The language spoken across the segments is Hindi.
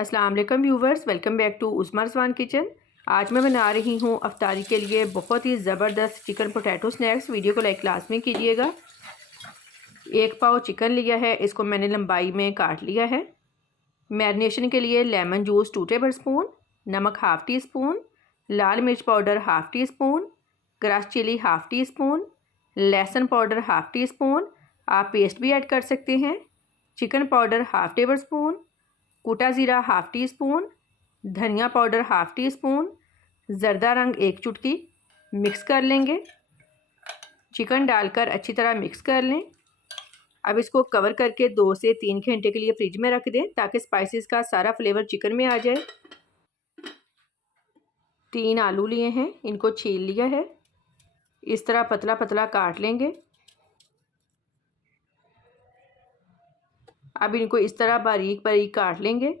अस्सलाम वालेकुम viewers, welcome back to Usma Rizwan kitchen. आज मैं बना रही हूँ अफ्तारी के लिए बहुत ही ज़बरदस्त चिकन पोटैटो स्नैक्स। वीडियो को लाइक लाज़मी कीजिएगा। 1 पाव चिकन लिया है, इसको मैंने लंबाई में काट लिया है। मैरिनेशन के लिए लेमन जूस 2 टेबल स्पून, नमक हाफ़ टी स्पून, लाल मिर्च powder half teaspoon, crush chilli half teaspoon, लहसुन पाउडर हाफ़ टी स्पून, आप पेस्ट भी ऐड कर सकते हैं, chicken powder half tablespoon, कुटा ज़ीरा हाफ़ टी स्पून, धनिया पाउडर हाफ़ टी स्पून, ज़र्दा रंग 1 चुटकी। मिक्स कर लेंगे। चिकन डालकर अच्छी तरह मिक्स कर लें। अब इसको कवर करके 2 से 3 घंटे के लिए फ्रिज में रख दें ताकि स्पाइसेस का सारा फ्लेवर चिकन में आ जाए। 3 आलू लिए हैं, इनको छील लिया है। इस तरह पतला पतला काट लेंगे। अब इनको इस तरह बारीक बारीक काट लेंगे।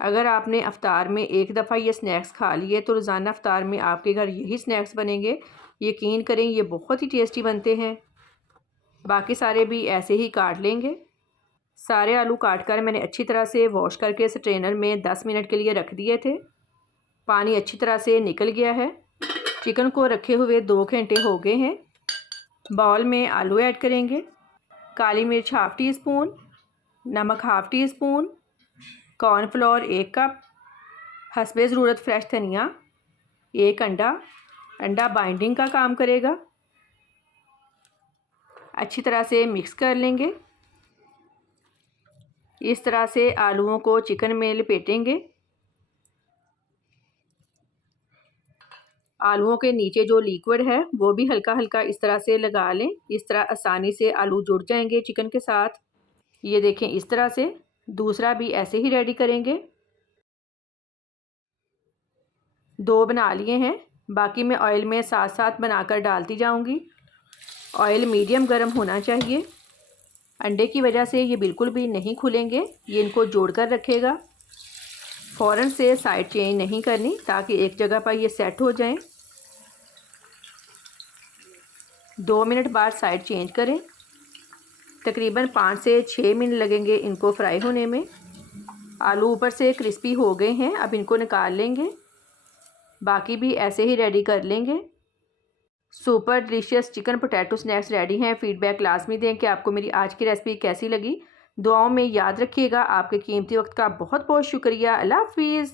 अगर आपने अफ्तार में एक दफ़ा ये स्नैक्स खा लिए तो रोज़ाना अफ्तार में आपके घर यही स्नैक्स बनेंगे। यकीन करें, ये बहुत ही टेस्टी बनते हैं। बाकी सारे भी ऐसे ही काट लेंगे। सारे आलू काट कर मैंने अच्छी तरह से वॉश करके स्ट्रेनर में 10 मिनट के लिए रख दिए थे। पानी अच्छी तरह से निकल गया है। चिकन को रखे हुए 2 घंटे हो गए हैं। बाउल में आलू ऐड करेंगे। काली मिर्च हाफ़ टी स्पून, नमक half teaspoon, cornflour 1 cup, हस्बे ज़रूरत फ्रेश धनिया, 1 अंडा बाइंडिंग का काम करेगा। अच्छी तरह से मिक्स कर लेंगे। इस तरह से आलूओं को चिकन में लपेटेंगे। आलूओं के नीचे जो लिक्विड है वो भी हल्का हल्का इस तरह से लगा लें। इस तरह आसानी से आलू जुड़ जाएंगे चिकन के साथ। ये देखें, इस तरह से दूसरा भी ऐसे ही रेडी करेंगे। 2 बना लिए हैं, बाकी मैं ऑयल में साथ साथ बनाकर डालती जाऊंगी। ऑयल मीडियम गर्म होना चाहिए। अंडे की वजह से ये बिल्कुल भी नहीं खुलेंगे, ये इनको जोड़कर रखेगा। फ़ौरन से साइड चेंज नहीं करनी ताकि एक जगह पर ये सेट हो जाएं। 2 मिनट बाद साइड चेंज करें। तकरीबन 5 से 6 मिनट लगेंगे इनको फ्राई होने में। आलू ऊपर से क्रिस्पी हो गए हैं, अब इनको निकाल लेंगे। बाकी भी ऐसे ही रेडी कर लेंगे। Super delicious chicken potato snacks ready हैं। फ़ीडबैक लाजमी दें कि आपको मेरी आज की रेसिपी कैसी लगी। दुआओं में याद रखिएगा। आपके कीमती वक्त का बहुत बहुत शुक्रिया। अल्लाह हाफ़िज़।